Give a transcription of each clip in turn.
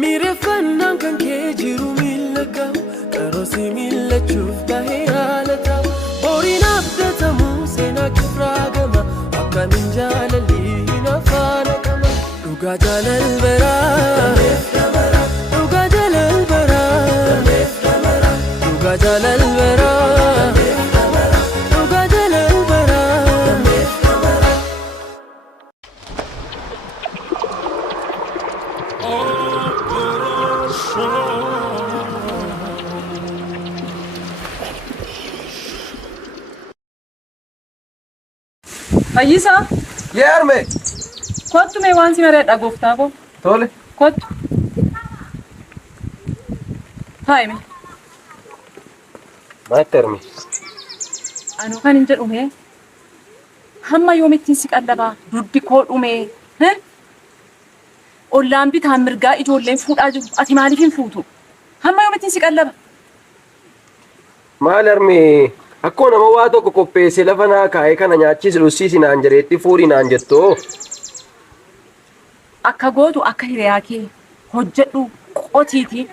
Mire fannan kan ke jiru milaka karosi milachuf bahiyalata borina abdatamu sena kifragama akka min jalalina fana kama duga jalal bara duga jalal bara duga jalal bara duga jalal bara Ayisa, Yerme. quanto me wansi mare da goftavo? Tole. Quanto? Faimi. Matermi. Anu kan injer ume. Hamma yomittin siqallaba duddi koo dhume. Ollaan bitaa mirgaa ijoolleen fuudhaa jiru. Ati maaliif hin fuutu? Hamma yomittin siqallaba. Maalarmi akkoo nama waa tokko qopheesse lafa naa kaa'ee kana nyaachis lussiisi naan jedheetti fuudhi naan jettoo. Akka gootu akka hiriyaa kee hojjedhu qotiiti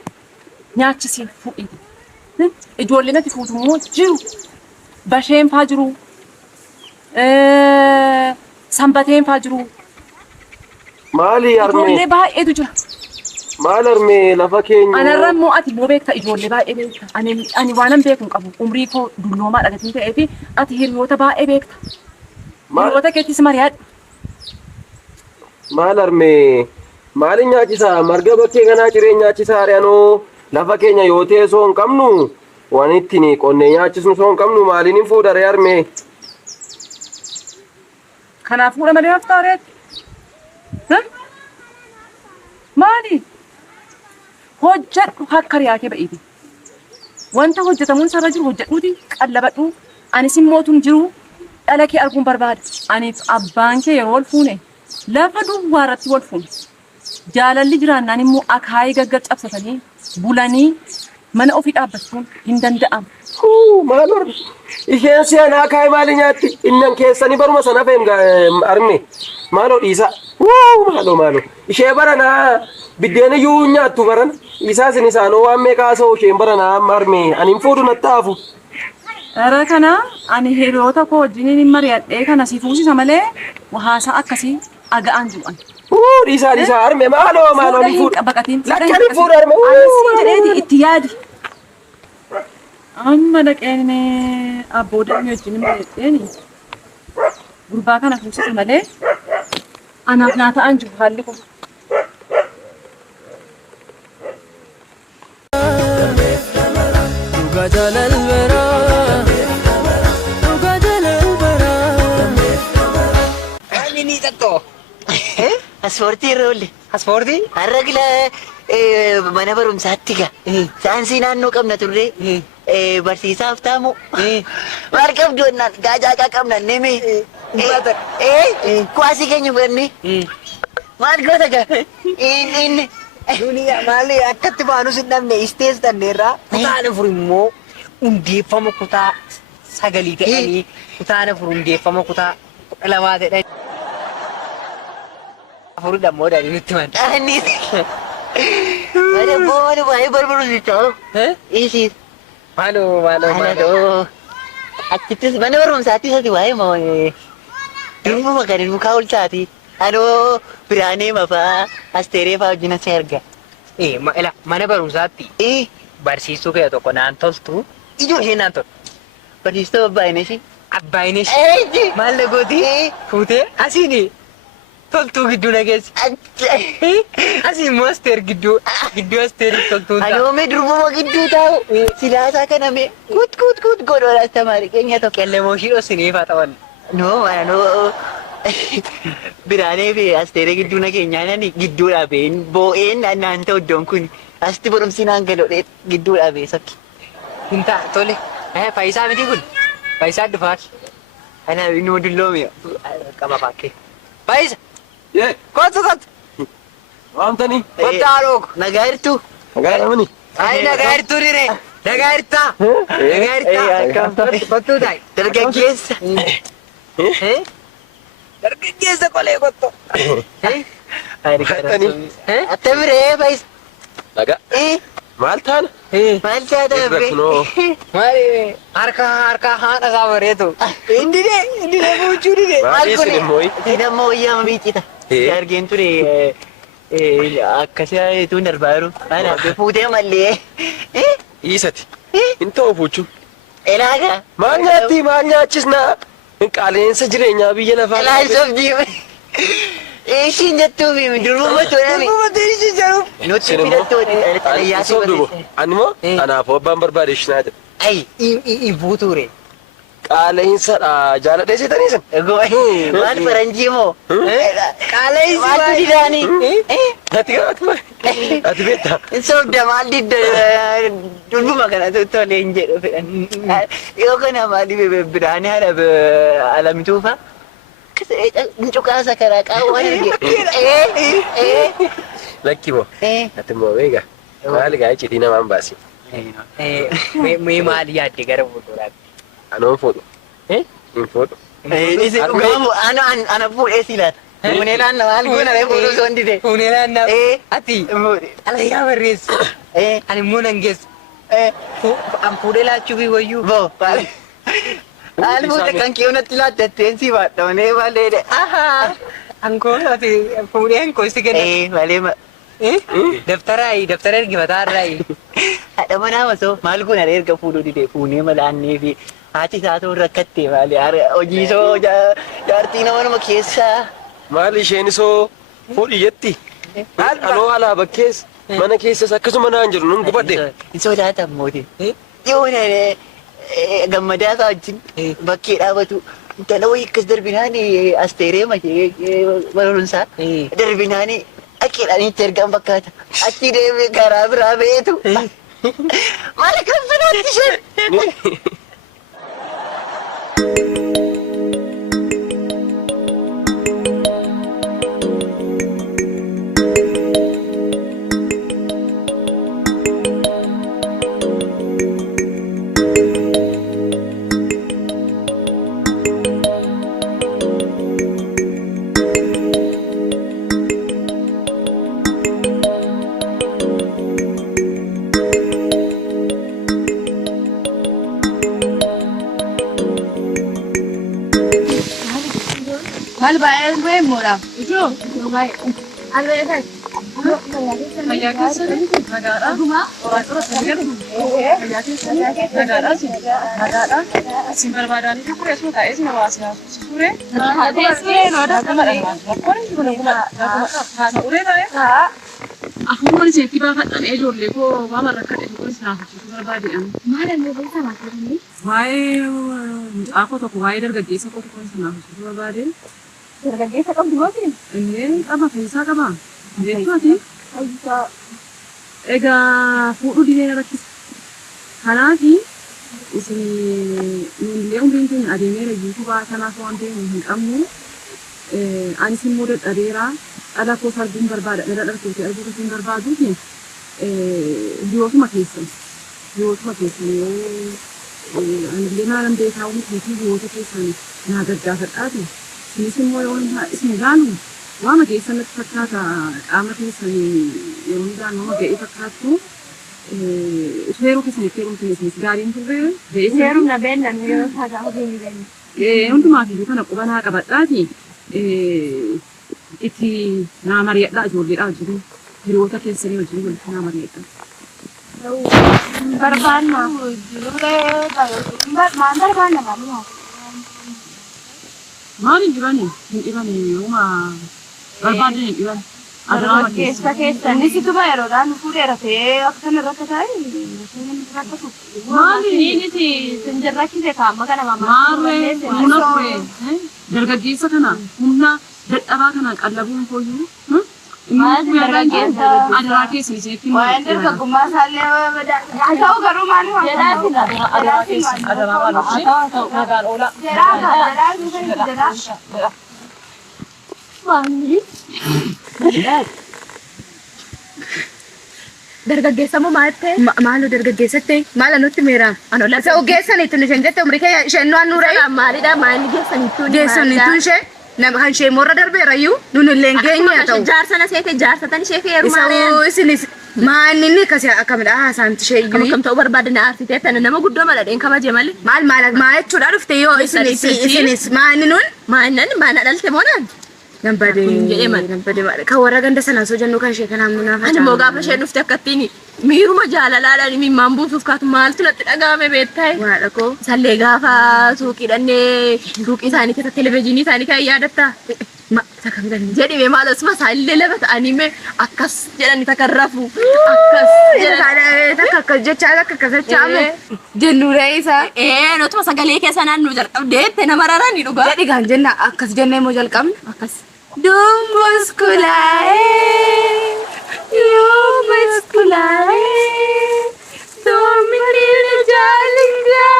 nyaachisi fuudhiiti. Ijoolleen ati fuutu immoo jiru. Basheen faa jiru. Sanbateen faa jiru. Maali yarme? Ijoollee baay'eetu jira. Maalarmi lafa keenya. Anarra immoo ati immoo beekta ijoollee baay'ee beekta. Ani waanan beeku hin qabu. Umrii koo dulloomaa dhagatiin ta'ee fi ati hiriyoota baay'ee beekta. Hiriyoota keettis mari'aadha. Maalarmi maali nyaachisaa marga bakkee kanaa ciree nyaachisaa ari'anoo lafa keenya yoo teessoo hin qabnu waan ittiin qonnee nyaachisnu soo hin qabnu maaliin hin fuudhare yarme? Kanaaf fuudha malee haftaa reetti. Maali? Hojjedhu akka hiriyaa kee ba'iiti. Wanta hojjetamuun sarara jiru hojjedhuuti qallabadhu. Anis immootuun jiru dhala kee arguun barbaada. Aniif abbaan kee yeroo wal fuune lafa duwwaa irratti wal fuune. Jaalalli jiraannaan immoo akaayii gaggar cabsatanii bulanii mana ofii dhaabbachuun hin danda'amu. Maalor isheen seenaa akaayii maali nyaatti? Innan keessanii baruma sana fe'em arme. Maaloo dhiisa. Maaloo. Ishee baranaa biddeen iyyuu nyaattu barana. Isaas ni isaanoo waan meeqaa soo isheen baranaa arme. Ani hin fuudhu nattaafu. Dara kana ani hiriyoota koo wajjin hin mari'adhee kana si fuusisa malee haasaa akkasii aga'aan jiru ani. Dhiisaa arme maaloo ni fuudha. Lakkani fuudha arme. Ani jedheeti itti yaadi. Amma dhaqeen abboodan wajjin mari'adheeni. Gurbaa kana fuusisa malee anaaf naa ta'an jiru haalli kun. duga jalal bara duga jalal bara Ani ni tatto. Asforti rolle. Asforti? Arragila mana barumsaatti ga. Saayinsii naannoo qabna turre. Barsiisaaf taamu. Maal qabdu ennaan gaajaa qabna nimi. Kuwaasii keenya fudhanni. Maal goota ga? Inni. Duniyaa maali akkatti baanus hin dhabne istees dandeerraa kutaan afur immoo hundeeffama kutaa sagalii ta'anii kutaan afur hundeeffama kutaa 12 ta'anii afuridha immoo daadhii nutti himan. Ani. Mana boona baay'ee barbaadu jechuudha. Isiis. Maaloo. Achittis mana barumsaattis ati waa'ee durbuma kan hin mukaa olchaati. Anoo biraanee mafaa asteeree fa'aa wajjin asii arga. Mana barumsaatti barsiistuu kee tokko naan toltu ijoo ishee naan toltu. Barsiistuu abbaayineshi. Abbaayineshi maal gooti fuutee asiin toltuu gidduu nageessi. Asiin immoo asteer gidduu asteerii toltuu ta'a. Anoo mee durbuma gidduu taa'u silaasaa kana mee kut godhoon astamaari keenya tokko. Qellemoshii dhossiniif haa ta'an. Anoo biraanee fi asteeree gidduu nageenyaan gidduu dhaabeen boo'een naan ta'u iddoon kun asti barumsi naan galoodhee gidduu dhaabee sakki. Hin ta'a tole. Faayisaa miti kun. Faayisaa dhufaat. Ana inni dulloome Qaba fakkee. Faayisa. Kottu. Waamtanii. Kottaa looko. nagaa jirtu. Nagaa namani. Ay nagaa jirtu rire. Nagaa jirtaa. Nagaa jirtaa. Kottuu ta'i. Dargaggeessa. Dargaggeessa qolee kottu. Attamiree faayisa. Dhagaa. Maal taana? Maal taata be? Maali harka haadha isaa bareedu. Indile buuchuu dide. Maal kun? Sinammoo wayyaa miicita. Argeen ture akkasii tuun darbaa jiru. Ana fuutee mallee. Dhiisati. Hin ta'u fuuchuu. Elaaga. Maal nyaatti maal nyaachisnaa? Qaala'insa jireenyaa biyya lafaa. Ilaalchoof diime. Ishiin jettuufi durbuuma tuudhame. Durbuuma ishii jedhu. Nuti filattooti xalayyaatti godhe. Animmoo anaafuu abbaan barbaade ishinaa jedha. Ayi buutuure. Qaala'insadha jaaladha seetanii san. Maal faranjii moo? Qaala'insi Maaltu didaanii? Ati beektaa? Sobda maal didda durbuma kanatu tolee hin jedhu fedhan. Yoo kana maaliif biraanii haadha alamtuufa? Mucukaasa karaa qaawwan arge. Lakki moo? Ati moo beekaa? Maali gaa icciitii namaan baasi? Mee maali yaadde gara fuulduraatti? Anoon fuudhu. Hin fuudhu. Ana fuudhee si laata. Fuuneelaan maal goona ree fuudhuu osoo hin dide. Fuuneelaan na ati xalayaa barreessu. Ani immoo nan geessu. An fuudhee laachuufi wayyuu. Boo maal? Maal fuudhee kan kee natti laattatteen si baadhamnee malee. Ankoo ati fuudhee ankoo si kenna. Malee ma. Daftara ergifataa irraayi. Haadha manaa masoo maal goona ree erga fuudhuu dide fuunee malaannee fi haati isaa ta'uu rakkattee maali hojii soo jaartii nama keessaa. Maal isheen isoo fuudhi jetti? Aloo alaa bakkees mana keessas akkasuma naan jiru nun gubadhe. Hin sodaatan mootii. Dhiyoona gammadaa isaa wajjin bakkee dhaabatu intala wayii akkas darbinaan asteeree makee barumsaa darbinaan akkeedhaan itti ergan fakkaata. Achi deemee karaa biraa beetu. Maal kan firaatti isheen? Maal baay'ee gue murah. Itu, baik. Ada yang kan? Banyak kesana. Negara. Orang sendiri. Banyak kesana. Negara sih. Negara. Simpel badan itu kure semua tak es nawasnya. Kure. Ada sih. Ada kemana? Orang guna. Ada ure tak ya? Aku mau cek tiba kan ejor leko. Mama rakyat itu kan sana. Simpel badan. Mana mau beli sama ini? Baik. Aku tak kuai dari gaji aku tu kan sana. Simpel badan. Dargaggeessa qabdu mootiin? Inni qaba keessaa qaba. Jechuuti. Ayyisaa. Egaa fuudhuu didee rakkisa. Kanaafi isin nuunillee umriin keenya adeemeera yuutubaa kanaaf waan ta'eef hin qabnu. Anis immoo dadhabeera. Dhala koo arguun barbaada. Dhala dhaltootee arguu hin barbaaduufi hiriyootuma keessan. Hiriyootuma keessan yoo anillee maalan beekaa uummatni hiriyoota keessan naa gaggaafadhaati. Ini semua orang isni galu, wama keessa natti fakkaata qaama keessan yeroo hundaan nama ga'ee fakkaattu seeruu keessan itti heerumtanii isinis gaariin turre. Seerum na beenna nu yeroo taataa hojii ni beenna. Hundumaaf iyyuu kana qubanaa qabadhaati itti naa mari'adhaa ijoolleedhaa jiru hiriyoota keessanii wajjin walitti naa mari'adhaa. Barbaanna. Maal barbaanna maali? Maal hin dhibani yooma barbaadde hin dhiban. Keessa keessan situ baay'eedhaan fuudheera ta'ee akka kana irratti taa'e maali niti sinjirrakkise kaama kana maarree humna fure dargaggeessa kana humna dadhabaa kana qallabuun kooyyuu maal dargaggeessa adaraa keessa isheetti waan dargaggummaa isaallee haa ta'u garuu maali jedhaati adaraa keessa adaraa waan haa ta'u nagaan oola maali dargaggeessa moo maal ta'e maaloo dargaggeessa ta'e maal anutti meera anola isa ogeessaniitu isheen jette umrii kee isheen waan nuuree maalidha maali geessaniitu ishee nama kan ishee morra darbeerayyuu nun illee geenye haa ta'u jaarsana seete jaarsatan ishee fi heerumaa isinis Maaninni kasi akkamidha haasaamti ishee Kam ta'uu barbaadna aartitee tana nama guddoo maladheen kabajee malee. maal jechuudha dhufte yoo isinis maaninun Maana dhalte moonaan. Nambade kan warra ganda sana osoo jennu kan ishee kanaan munaaf Ani moo gaafa isheen dhufte akkattiin miiruma jaalalaadhaan mimmaan buusuuf kaatu maaltu natti dhagahame beektaa? waadha koo Sallee gaafa suuqii dhannee suuqii isaanii keessa televezyiinii isaanii kan yaadatta. Jedhime maal osuma isaallee lama ta'anii mee akkas jedhani takarrafu akkas jedhan. akkas jechaame jennuudha isaa Notuma sagalee keessa naannoo jalqabdeette nama raranii dhugaa. jedhi gaan jenna akkas jennee moo jalqabne Akkas. Dumbus kulaa'ee yumbus kulaa'ee doomini jaalingaa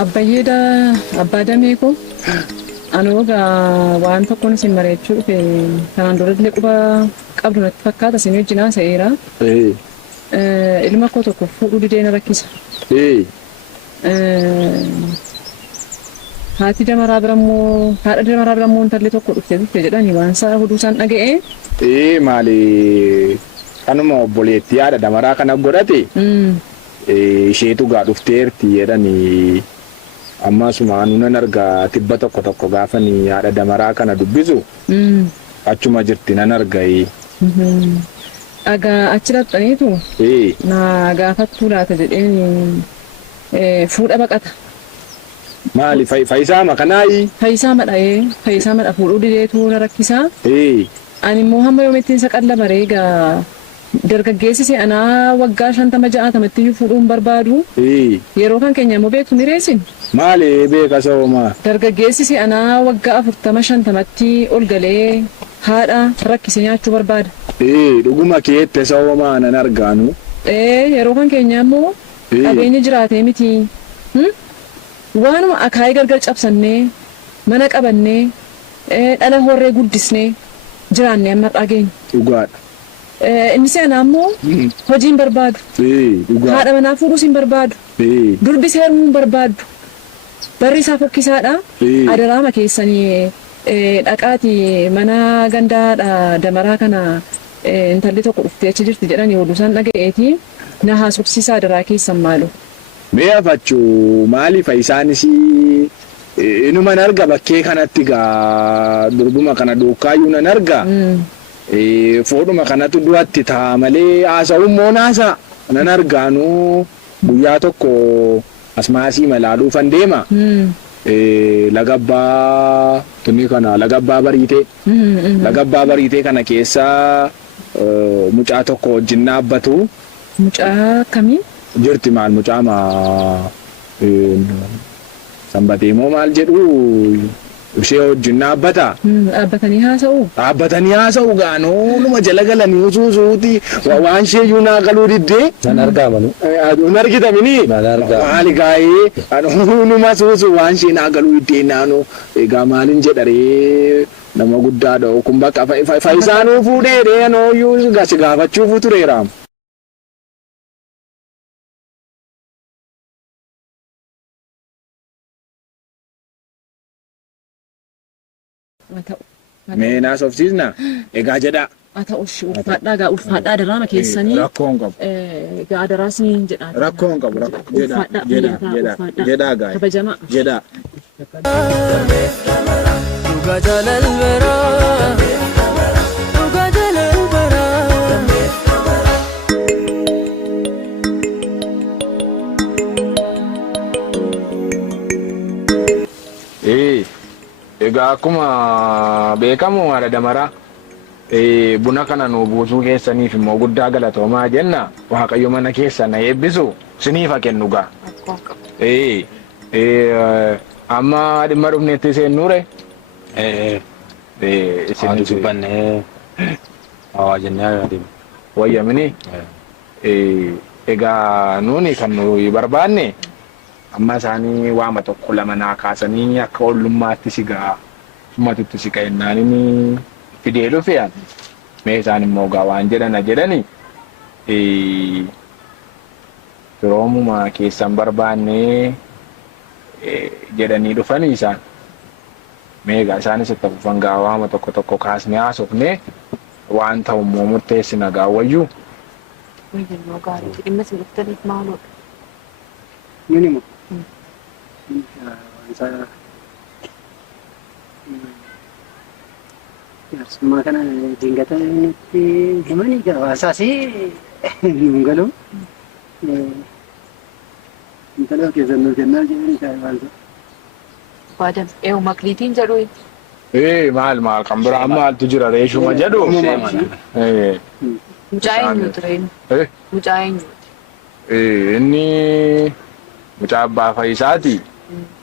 Abbayyeedha abbaa damee koo anoo waan tokkoon isin bareechuu dhufe kanaan duratti quba qabdu natti fakkaata isin wajjin haasa'eera. Ilma koo tokko fuudhuu didee na rakkisa. Haati damaraa birammoo haadha damaraa birammoo intalli tokko dhufte jedhanii waan isaa huduu isaan dhaga'ee. Maali kanuma obboleettii haadha damaraa kana godhate isheetu gaa dhufteerti jedhanii ammasuma nunan argaa tibba tokko gaafanii haadha damaraa kana dubbisu achuma jirti nan argayi. Dhagaa achi dhaxxaniitu na gaafattuu laata jedheen fuudha baqata. Maali Faayisaa makanaayi? Faayisaa madha fuudhuu dideetu na rakkisaa. Ani immoo hamma yoomittiin isa qallaba reegaa dargaggeessi si'anaa waggaa 50-60 fuudhuun barbaadu. Yeroo kan keenya immoo beektu mireessin. Maali beeka soomaa? Dargaggeessi si'anaa waggaa 40-50tti ol galee haadha rakkise nyaachuu barbaada. Dhuguma keette soomaa nan argaanu. Yeroo kan keenya immoo qabeenya jiraatee miti. Waanuma akaayii gargar cabsannee mana qabannee dhala horree guddisnee jiraannee amma dhageenya. Dhugaadha. Inni si'anaa immoo hojiin barbaadu. Haadha manaa fuudhuus hin barbaadu. Durbi seeruu hin barbaadu. Barri isaa fokkisaadha. Adaraama keessanii dhaqaati mana gandaadha damaraa kana intalli tokko dhuftee achi jirti jedhanii oduu isaan dhaga'eeti na haasofsiisaa adaraa keessan maalu. Mee afachuu maaliif isaanis inuma nan arga bakkee kanatti gaa durbuma kana duukaayyuu nan arga. Fuudhuma kanatu duratti ta'a malee haasa'uun moo naasa nan argaanu guyyaa tokko asmaasii malaaluufan deema. Lagabbaa tunni kana lagabbaa bariitee kana keessaa mucaa tokko wajjin dhaabbatu. Mucaa kamii? Jirti maal mucaa sanbatee moo maal jedhu ishee wajjin dhaabbata. Dhaabbatanii haasa'u gaanoo numa jala galanii usuusuuti waan ishee iyyuu naa galuu diddee. Nan argaamanu. Nun argitamini. Maali gaa'ee numa suusu waan ishee naa galuu diddee naannoo egaa maalin jedharee nama guddaadha kun bakka Faayisaanuu fuudhee dheeyanoo iyyuu gaafachuufu tureeraam. Meenaas ofsiisna egaa jedha. Haa ta'u ulfaadhaa daraama keessanii. Rakkoon qabu. Egaa adaraas ni jedha. Rakkoon qabu jedha gaa. Kabajamaa. Jedha. Dhugaa jaalalbaraa. Dhugaa jaalalbaraa. Egaa akkuma beekamu haadha damaraa buna kana nu buusuu keessaniif immoo guddaa galatoomaa jenna. Waaqayyo mana keessa na eebbisu siniif haa kennu gaa. Amma dhimma dhufneetti seennuure. Isin dubbannee waa jennee adeemu. Wayyamini. Egaa nuuni kan nuyi barbaanne amma isaanii waama tokko lama naa kaasanii akka ollummaatti sigaa sumatutti si qayyannaan inni fidee dhufe mee isaan immoo gaa waan jedhani firoomuma keessan barbaannee jedhanii dhufanii isaan meegaa isaanis itti fufan gaa waama tokko kaasnee haasofnee waan ta'u immoo murteessina gaawwayyuu. Miidhagina gaarii dhimma isin dhuftaniif maalodha? Minimum. Semua kan tingkatan ini gimana ya bahasa sih nunggalu. Kalau kita kenal jadi kayak bahasa. Badan maklitiin jedhu. Maal kan biraa maaltu jira reeshuma jedhu. Mucaa eenyuutu reenu? Mucaa eenyuuti? Inni mucaa abbaa Fayisaati.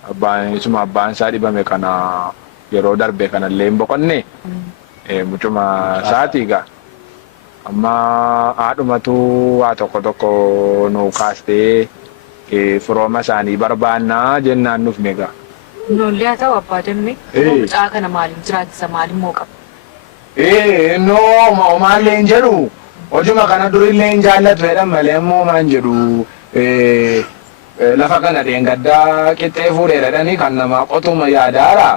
Abbaan isaa dhibame kana yeroo darbe kanallee hin boqonne. Mucuma isaati egaa. Amma haadhumatu waa tokko nuu kaastee firooma isaanii barbaannaa jennaan nuuf meeqa. Nollee haa ta'u abbaa dammee mucaa kana maaliin jiraachisa maaliin moo qaba? Maallee hin jedhu hojuma kana durillee hin jaallatu jedhan malee immoo maan jedhu lafa kana dheengaddaa qixxee fuudhee dhadhanii kan nama qotuma yaadaara.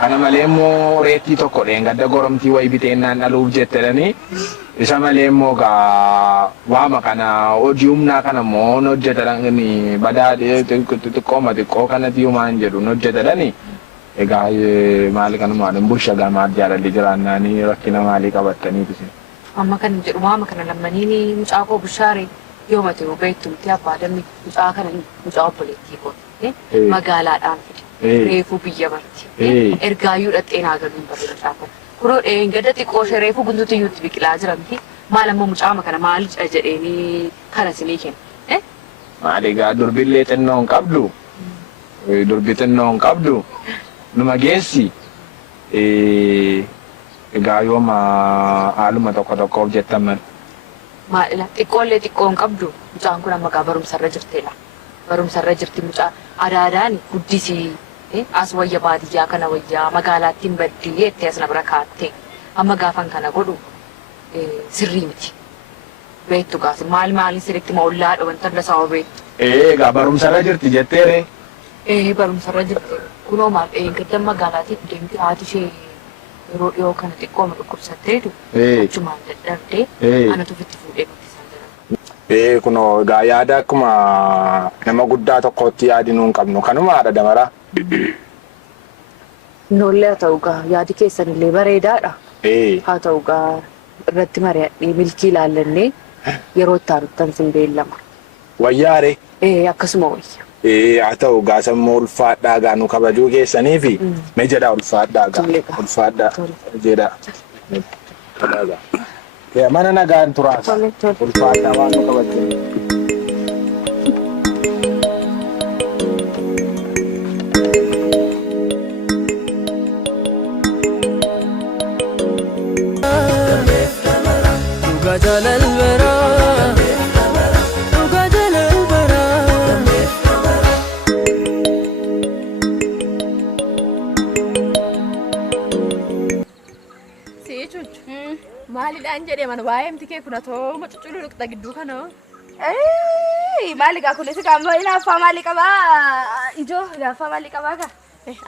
Kana malee immoo reettii tokko dheengadda goromtii wayii biteennaan dhaluuf jettedhanii isa malee immoo gaa waama kana hojii humnaa kana immoo hojjetadhani badaa xiqqoo kanatti humaan jedhu hojjetadhani. Egaa maali kanumaan hin bulsha gamaat jaalalli jiraannaanii rakkina maalii qabattaniiti isin. Amma kan jedhu waama kana lammaniin mucaa koo bushaare yoo mate yoo beektumti abbaa dammi mucaa kana mucaa obboleettii kooti magaalaadhaan fide. Reefuu biyya barti. Ergaayyuu dhaxxeenaa galuun barreera caafa. Kunoo dheengadda xiqqoo ishee reefuu guntuutiyyuutti biqilaa jiranti. Maal ammoo mucaama kana maal jedheenii kana isinii kenna? Maali egaa durbillee xinnoo hin qabdu. Durbi xinnoo hin qabdu. Numa geessi. Egaa yooma haaluma tokkoof jettaman. Maalidha xiqqoollee xiqqoo hin qabdu. Mucaan kun amma gaa barumsarra jirtedha. Barumsarra jirti mucaa adaadaan guddisii as wayya baadiyyaa kana wayyaa magaalaattiin baddii jettee as na bira kaattee amma gaafan kana godhu sirrii miti. Beektu gaasi maaliin sirriitti ma ollaadha wanta irra sawa beektu. Egaa barumsarra jirti jetteere. Barumsarra jirti. Kunoo maal gaddan magaalaatiif deemti haati ishee yeroo dhiyoo kana xiqqooma dhukkubsatteetu achumaan daddarbee anatu ofitti fuudhee kunoo egaa yaada akkuma nama guddaa tokkotti yaadinuu hin qabnu kanumaadha damara. Nollee haa ta'u gaa yaadi keessanillee bareedaadha. Haa ta'u gaa irratti mari'adhee milkii ilaallannee yeroo itti aanuttan sin beellama. Wayyaare? Akkasuma wayya. Haa ta'u gaa sammuu ulfaadhaa gaa nu kabajuu keessaniifi mee jedhaa ulfaadhaa gaa ulfaadhaa jedhaa. Mana nagaan turaasa. Ulfaadhaa waan nu kabajanii. Jalal bara, duga jalal bara. Si cucu, maaliidhaan jedhee mana waa'ee miti kee kuna too mucuculuu dhuqxa gidduu kana. Maali gaa kunis qaama hinaaffaa maali qabaa? Ijoo hinaaffaa maali qabaa gaa?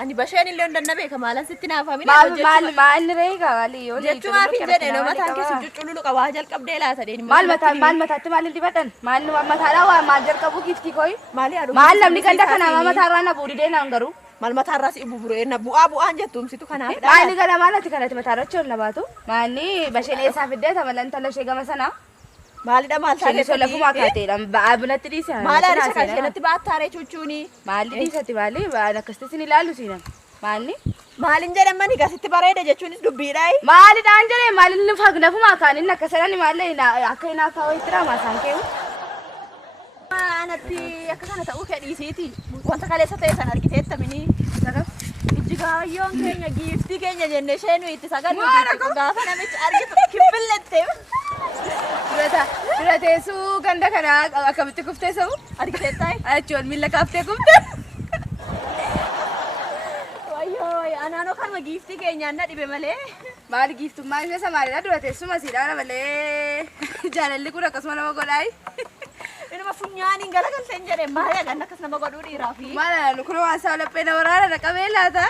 Ani basheen illee hundanna beeka maalan sitti naafa midhaan maal reega maali yoo jechuun fi jedhe no mataan keessa cucululu qabaa jalqabdee laata deeni maal mataatti maal dibatan maal mataadha waa maal jalqabu gifti koi maali adu maal namni ganda kana mataarraa na buudidee naan garuu maal mataarraa si buburee na bu'aan jettuumsitu kanaaf maali gala maalati kanatti mataarraa choon labaatu maanni basheen eessaa fiddee tamalan talashee gama sanaa maalidha maal taatee so lafuma kaateedha baabinatti dhiisa maal arisa kanatti baattaaree chuchuuni maali dhiisati maali akkasitti sin ilaalu siinan maali maalin jedhamani gasitti bareeda jechuunis dubbiidhaayi maalidhaan jedhee maalin lafuma kaanin akka sanani maalle akka hinaaffaa wayitira maasaan keewu anatti akka kana ta'uu kedhiisiiti wanta kaleessa ta'e san argiteettamini ijjigaayyoon keenya giiftii keenya jenne ishee nuyi itti sagannu gaafa namichi argitu kibbillettee Dura teessuu ganda kana akkamitti kuftee sabu? Argitee taa'e? Achuun miila kaaftee kuftee. Wayyoo anaanoo kanuma giiftii keenyaan na dhibe malee. Maali giiftummaa ishee samaariidha dura teessuma siidhaana malee. Jaalalli kun akkasuma nama godhaayi. Inuma funyaaniin galagalteen jedhee maali agan akkas nama godhuu dhiiraa fi. Maala nu kun waan isaa laphee na waraana naqamee laata?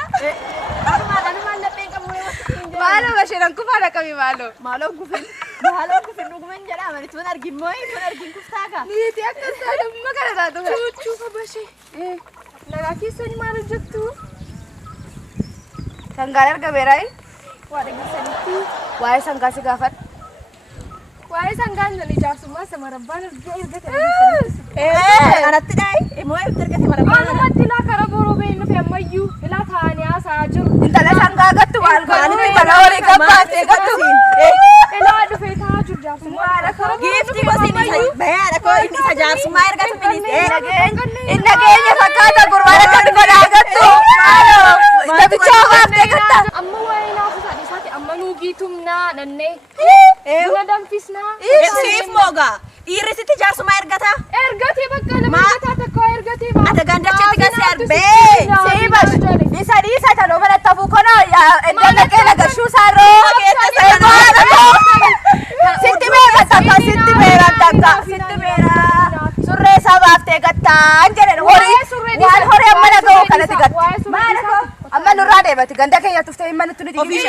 Anumaan lapheen qabu maalo bashiran kufaa naqami maalo. Maaloo gufin dhuguman jedhaa mani tun argin mooyi tun argin kuftaaga. Niiti akkas taadumma kana taatu. Chuuchuufa bashee. Nagaa keessanii maal hojjettu? Sangaan argameeraayi? Waa dhageessanitti waa'ee sangaa si gaafadha. Waa'ee sangaan nan ijaarsummaa isa marabbaan ergate. Anatti dhaayi? Moo ergate marabbaan? Anumatti ilaa kara boroo beenu fi ammayyuu ilaa taa'anii haasa'aa jiru. Intala sangaa gattu maal maalitti intala horii gabbaatee gattu? Ilaa dhufee taa'aa jiru jaarsummaa. Giiftii gosi bayaadha koo inni isa jaarsummaa ergatu minis. Inna keenya fakkaata gurbaan akkatti godhaa gattu. Maaloo? Dabichaa baaftee gatta. Amma waa'ee naafu isaati amma nuugii tumnaa nannee. Buna danfisnaa. Siif moogaa. Dhiirri sitti jaarsummaa ergata? Ergatee bakka nama ergataa tokko ergatee ba'a. Ata gandacheetti gasi arbee. Siibash. Isa dhiisa tanoo balatti hafuu kono iddoo dhaqee nagashuu saaroo. Sitti beekan takka sitti beekan takka sitti beekan. Surree isaa baaftee gattaan jedhan horii waan horii amma nagahuu kanatti gatta. Maala koo amma nurraa deebati ganda keenya tuftee himma nutti nuti Ofii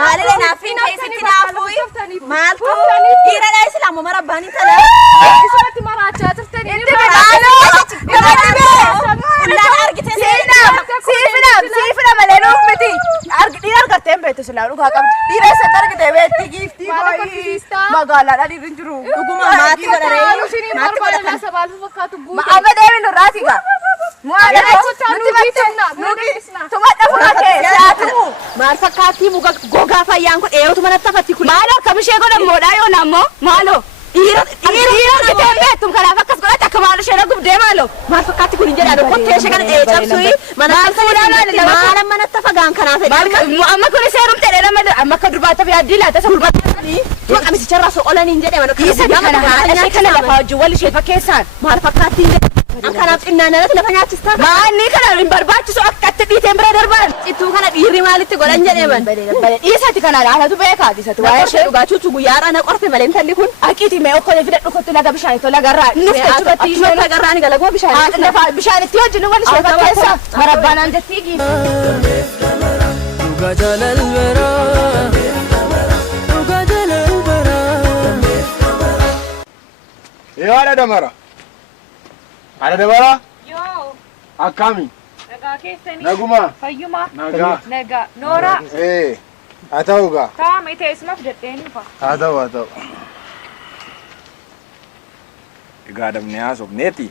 maalilee naaffiin keessatti naafuu maaltu dhiiradha islaamu marabbaanii tala. Isumatti maraachaa turtanii. Siifina malee nuuf miti. Dhiira argattee hin beektu silaa dhugaa qabdi. Dhiira eessatti argitee beekti giiftii booyi. Magaalaadhaan dhiirri hin jiru. Dhuguma maatti godharee. Maatti godhatan. Amma deebiin nurraati gaa. Maal fakkaatti muka gogaa fayyaan kun dheerotu manatti hafatti kun. Maaloo akkam ishee godhammoodha yoo naammoo maaloo dhiira argatee hin beektu kanaaf akkas godhatti akka maaloo ishee gubdee maaloo maal fakkaatti kun hin jedhaan qottee ishee kana cabsui maal fuudhaan maal manatti hafagaan kanaaf amma kun ishee rumtee dheeraa amma akka durbaata fi addii laata isa gurbaatanii tuqa qamisicharraa soqolanii hin jedhee mana kana haadha ishee kana lafaa wajjin wal ishee fakkeessaan maal fakkaatti hin jedhe. Akanaaf xinnaanalatti lafa nyaachistaa. Maanni kana hin barbaachisu akkatti dhiiteen bira darban. Cittuu kana dhiirri maalitti godhan jedheeman. Dhiisati kana laalatu beekaa dhiisati. Waa'ee ishee dhugaachuutu guyyaadhaa na qorte malee intalli kun. Aqiitii mee okkoo fidadhu kottu laga bishaan itoo lagarraa. Nufti ishee lagarraa ni galagoo bishaan. Lafa bishaan itti wajjin wal ishee fakkeessa. Marabbaanaan jettii giif. Dhugaa jaalal baraa. Dhugaa jaalal baraa. Yoo haadha damara. Haadha damara. Yoo. Akkami? Nagaa keessanii. Naguma. Fayyumaa. Nagaa. Nagaa. Nooraa. Haa ta'u gaa. Taa'ame teessumaaf jedheen dhufa. Haa ta'u haa ta'u. Egaa damnee haasofneeti.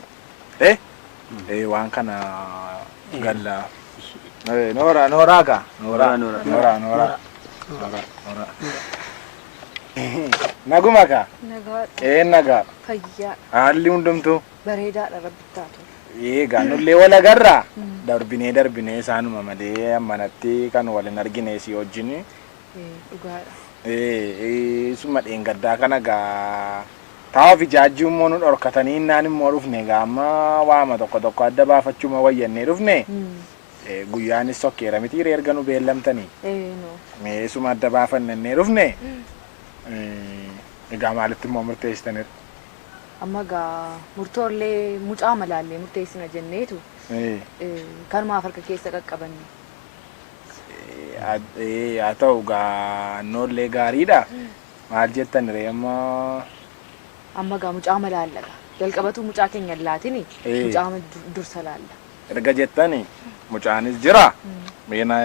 Waan kana galla. Nooraa gaa. Nooraa. Naguma gaa. Nagaa. Nagaa. Fayyaa. Haalli hundumtuu. Bareedaadha rabbitti haa ta'u. Gaannullee wal agarraa. Darbinee isaanuma malee manatti kan waliin argine si wajjin. Dhugaadha. Summa dheengaddaa kana gaa taa'uuf ijaajjii immoo nu dhorkatanii innaan immoo dhufne gaa amma waama tokko adda baafachuuma wayyannee dhufne. Guyyaanis sokkeera miti erga nu beellamtanii. Suma adda baafannee dhufne. Egaa maalitti immoo murteessitaniiru? Amma gaa murtoollee mucaa malaallee murteessina jenneetu kanumaaf harka keessa qaqqabanne. Haa ta'u gaa noollee gaariidha. Maal jettan ree amma gaa mucaa malaallaga jalqabatu mucaa keenya laatini mucaa dursa laalla. Erga jettani mucaanis jira. Meena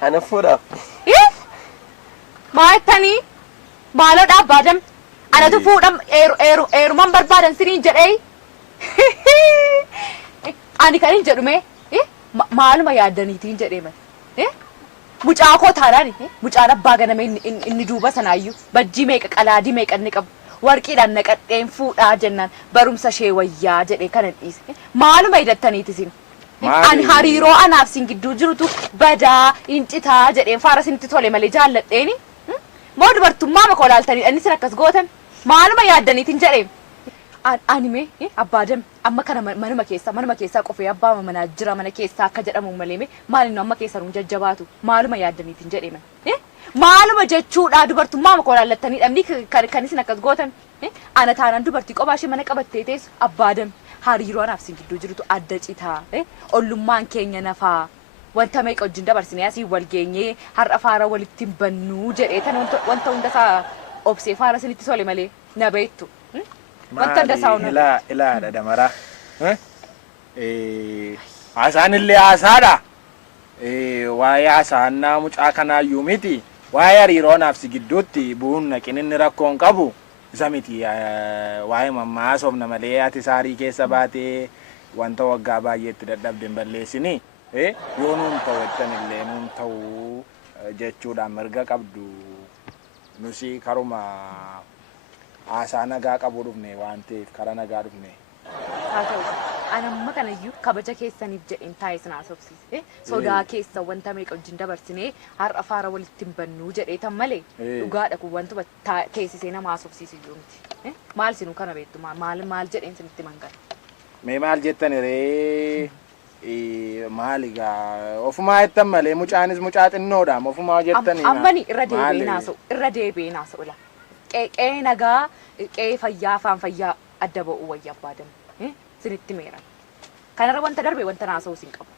Ana fuudhaaf. Maattanii maaloo dhaabbaatam anatu fuudham eeruman barbaadan siniin jedhee ani kan hin jedhume maaluma yaaddaniitiin jedheeman mucaa koo taanaan mucaan abbaa ganame inni duuba sanaayyuu bajjii meeqa qalaadii meeqa inni qabu warqiidhaan naqadheen fuudhaa jennaan barumsa ishee wayyaa jedhee kanan dhiise maaluma hidhattaniiti isin ani hariiroo anaaf sin gidduu jirutu badaa incitaa jedheen faara sinitti tole malee jaalladheeni moo dubartummaa maka olaaltanii inni sin akkas gootan maaluma yaaddaniitiin jedhee anime abbaa dam amma kana manuma keessaa qofee abbaa manaa jira mana keessaa akka jedhamu malee maalin amma keessa nuun jajjabaatu maaluma yaaddaniitiin jedhee maaluma jechuudha dubartummaa maka olaallattanii dhabni kan isin akkas gootan ana taanaan dubartii kophaa ishee mana qabattee teessu abbaa dam hariiroo anaaf sin gidduu jirtu adda citaa ollummaan keenya nafaa wanta meeqa wajjin dabarsinee asii wal geenyee har'a faara walitti hin bannuu jedhee tan wanta hundasaa obsee faara sinitti sole malee na beektu wanta hundasaa hunda ilaadha damaraa haasaan illee haasaadha waa'ee haasannaa mucaa kanaayyuu miti waa'ee hariiroo anaaf si gidduutti bu'uun naqin inni rakkoon qabu isa miti waa'ee mammaasofna malee ati saarii keessa baatee wanta waggaa baay'eetti dadhabde hin balleessini yoo nuun ta'u jettan illee nuun ta'u jechuudhaan mirga qabdu nusi karuma haasaa nagaa qabu dhufne waan ta'eef kara nagaa dhufne. haa ta'u anamma kanayyuu kabaja keessaniif jedheen taa'ee sin haasofsiise sodaa keessa wanta meeqa wajjin dabarsinee har'a faara walitti hin bannuu jedheetan malee dhugaadha kun wantuma teessisee nama haasofsiise iyyuu miti maal sinuu kana beektu maal jedheen sinitti mangan. Mee maal jettan ree maaligaa ofumaa jettan malee mucaanis mucaa xinnoodha ofumaa jettanii ammani irra deebi'ee naasa'u la qe'ee nagaa qe'ee fayyaa afaan fayyaa adda ba'uu wayyaa baadamu sinitti meeran kanarra wanta darbe wanta naasa'u sin qabu.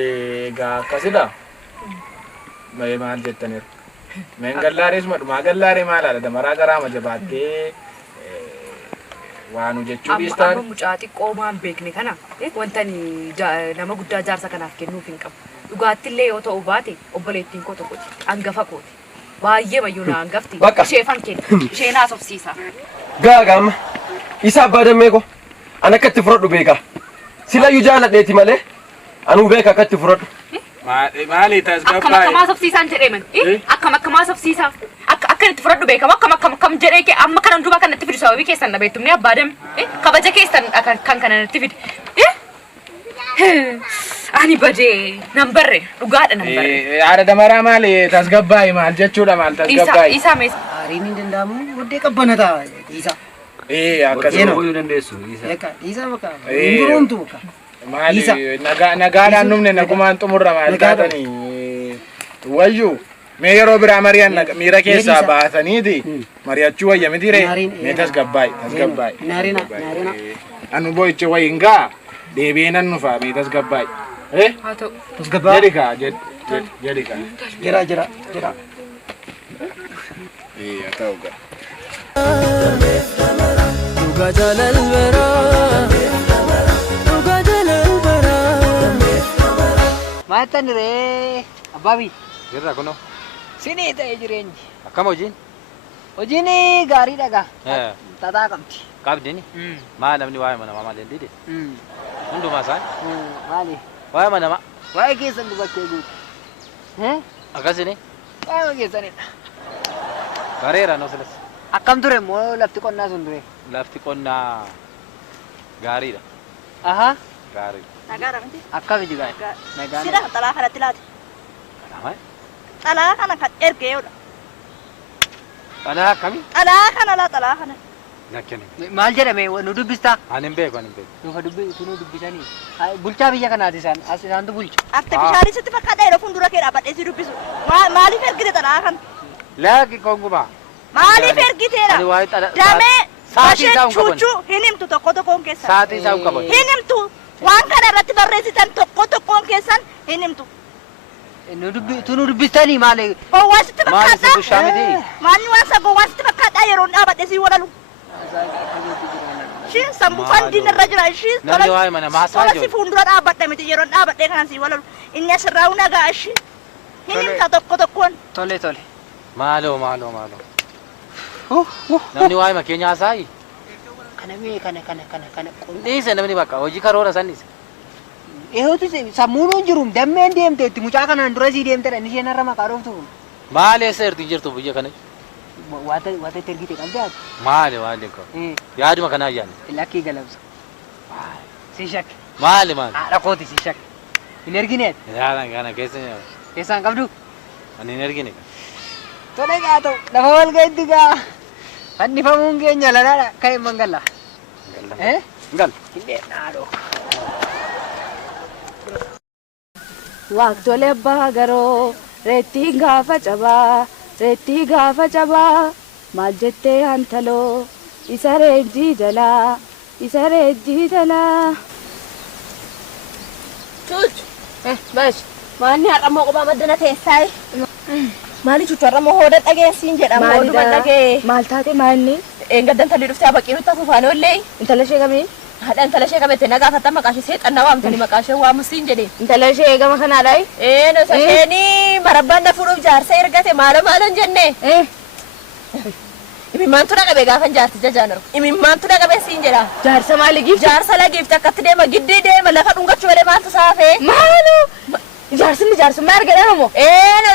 Egaa akkasidha mee maal jettaniiru meen gallaarees madhumaa gallaaree maalaadha damaraa garaama jabaattee waanu jechuu dhiistaan amma mucaa xiqqoo maan beekne kana wantani nama guddaa jaarsa kanaaf kennuuf hin qabu dhugaattillee yoo ta'u baate obboleettiin koo tokkoti hangafa kooti baay'ee mayyuu na hangafti isheefan kenna ishee naasofsiisa. Gaagama isa abbaa dammee ko an akkatti fudhadhu beeka silayyuu jaaladheeti malee anuu beeka akkatti fudhadhu. Maali tasgabbaa'e akkam haasofsiisaan jedhee man akkam haasofsiisaa akka itti fudhadhu beekamu akkam jedhee kee amma kanan duuba kan natti fidu sababii keessan na beektumne abbaa dam kabaja keessan kan kana natti fidu ani badee nan barre dhugaadha nan barre. Haadha damaraa maali tasgabbaa'e maal jechuudha maal tasgabbaa'e. Isaa mees. Aariin hin danda'amu waddee qabbanataa isaa. Akkasuma Hoyyuu dandeessu isa. Isaa bakka hunduruumtu bakka. maali nagaadhaan dhumne nagumaan xumurra maal taatanii wayyuu mee yeroo biraa mari'an miira keessaa baasaniiti mari'achuu wayya miti ree mee tasgabbaa'e anu boyicha wayingaa deebi'ee nan nufa mee tasgabbaa'e haa ta'u jedhikaa jedhikaa jira haa ta'u gaa Dhugaa jaalalbeeraa Maatan ree Abbaabii Jirra kuno. sinii ta'e jireenyi. Akkam hojiin? Hojiin gaarii dhagaa. Tataa qabdi. Qabdini? Maa namni waa'ee mana mamaa leellide? Hundumaa isaan? Maali? Waa'ee mana maa? Waa'ee keessan dubattee guutu. Akkasini? Waa'ee keessanidha. Bareera noo silas. Akkam ture immoo lafti qonnaa sun ture? Lafti qonnaa gaariidha. Aha. Gaariidha. Nagaadha miti. Akkami jigaa? Nagaan. Sida xalaa kanatti laate. Kanama? Xalaa kana kan ergeeyudha. Dhalaa akkamii? Xalaa kana laa xalaa kana. Lakkini. Maal jedhame nu dubbistaa? Ani hin beeku. Nufa nu dubbisanii. Bulchaa biyya kanaati isaantu bulcha. Artifishaalii sitti fakkaata yeroo fuuldura kee dhaabadhee si dubbisu. Maaliif ergite xalaa kana? Laakki kongumaa. Maaliif ergiteedha? Ani waa'ee xalaa. Damee Saatii isaa bashee chuuchuu hin himtu tokkoon keessan. Saatii isaa hin qaban. Hin himtu. Waan kana irratti barreessitan tokkoon keessan hin himtu. Tu nu dubbistanii maali? Gowwaa sitti Maali si fakkaata? bushaa miti? Maalni waan isa gowwaa sitti fakkaata yeroo dhaabadhee si walalu. Ishiin sammuu fandiin irra jira ishiin Namni waa'ee mana maasaa tola si jiru. fuuldura dhaabadhe miti yeroo dhaabadhee kanan si walalu. Inni asirraa nagaa ishiin. Hin himta tokkoon. Tole. Maaloo. Namni waa'ee makeenya haasaayi. Kana. Dhiise namni bakka hojii karoora sannis. Eeyotu sammuun hin jiru dammeen deemteetti mucaa kanaan dura sii deemtedha inni isheen har'a maqaa dhooftu. Maali eessa erti jirtu biyya kana? Waata itti ergite qabdi ati. Maali ko. Yaaduma kanaa yaadne. Lakkii galabsa. Si shakki. Maali. Haadha kooti si shakki. Hin ergineet. Yaada kana keessa keessaan qabdu. ani hin ergine. Tole gato, lafa wal ga'itti gaa. Fannifamuun keenya lalaadha kan hin mangalla. Gal. Hindee naadoo. Waaqtolee abbaa garoo reettii gaafa cabaa maal jettee hantaloo isa reejjii jalaa. Cuucu. Bash. Maanni har'ammoo qophaa maddana teessaayi. Maali cuucu har'ammoo hooda dhageessiin jedhama. Hooduma dhagee. Maal taate maalni? Gaddan talli dhuftee abaqii nutti afuufaanollee. Intala ishee kamiin? Haadha intala ishee qabatte nagaa fatta maqaa ishee seexannaa waamtanii maqaa ishee waamusiin jedhee. Intala ishee gama kanaadhaayi? No isa isheenii marabbaan na fuudhuuf jaarsa ergate maaloo jenne. Imimmaantu na qabee gaafan jaarti jajaan argu. Imimmaantu na qabee siin jedha. Jaarsa maali giifti? Jaarsa la giifti akkatti deema giddii deema lafa dhungachuu malee maaltu saafee. Maalu? Jaarsummaa erga moo? No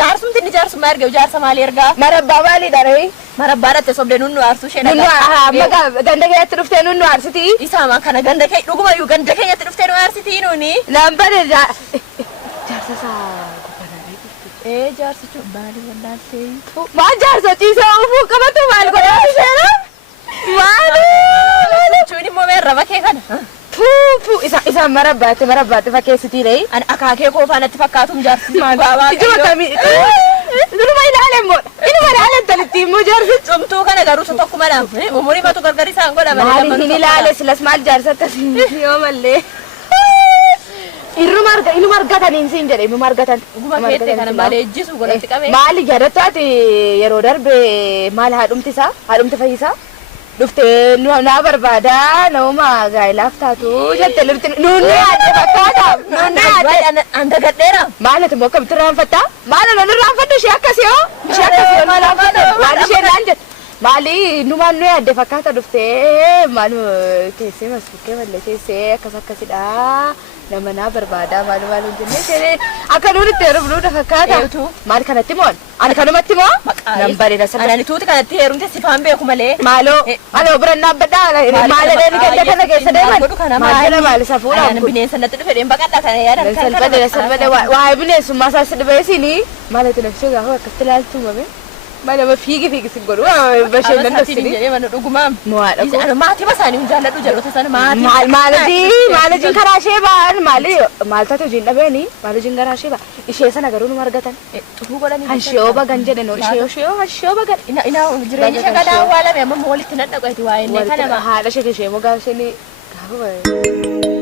jaarsumti inni jaarsummaa erga jaarsa maali ergaa? Marabbaa maaliidha ree? Marabbaa dhatte sobdee nunnu aarsuu ishee Nunnu maqaa ganda keenyatti dhuftee nunnu aarsitii? Isaamaan kana ganda keenya dhugumayyuu ganda keenyatti dhuftee nu aarsitii nuni. Lambane jaarsa isaa jaarsichu baali wallaaltee. Maal jaarsa ciisee ufuu qabatu maal godhaa isheena? Maali? Jechuun immoo meerra bakee kana. Isaan marabbaatti fakkeessitii ree? Ani akaakee koofaa natti fakkaatum jaarsi. Ijuma kamii? Duruma ilaale immoo inuma ilaale talitti immoo jaarsi. Cumtuu kana garuu tokkuma dha. Umurii matu gargar isaan godha malee. Maali hin ilaale silas maal jaarsa akkasii yoo mallee. Inuma argataniin siin jedhe inuma argatan. Guma keettee kana malee ejjisu godhatti qabee. Maali jaadataati yeroo darbe maal haadhumti fayyisaa? Dhuftee naa barbaada nama gaa'ilaaf taatu jette lirti nuunni adde fakkaata nuunni adde anda gadheera maalat immoo akkamitti raanfatta maala nan raanfadhu ishee akkasii hoo maal ishee naan jette maali numaan nuyi adde fakkaata dhuftee maalu teessee masbukkee mallee teessee akkasidha nama naa barbaada maalu jennee ishee akka nuun itti heerumnuudha fakkaata maal kanatti moo ani kanumatti moo nan bareeda sana ani tuuti kanatti heerumte sifaan beeku malee maaloo biraan dhaabbadhaa maalaleen ganda kana keessa deeman maal safuudha bineensa natti dhufe dheen baqadha kana yaadan salphate waa'ee bineensummaa isaas dhibeesini maalati nafsee gaafa akkasitti ilaaltu mame maal fiigi si godhu basheennan dhufsini dhugumaam mo'aadha maatii basaanii hin jaalladhu jalloota sana maalatiin karaa ishee ba'an maal taate hojiin dhabeeni maal hojiin karaa ishee ba'a ishee sana garuu numa argatan xufuu godhanii hanshiyoo bagan jedhe no hanshiyoo bagan jireenya ishee gadaa awwaalame amma walitti nadhaqeeti waa'ee kana haadha ishee moo gaafa isheen gaafa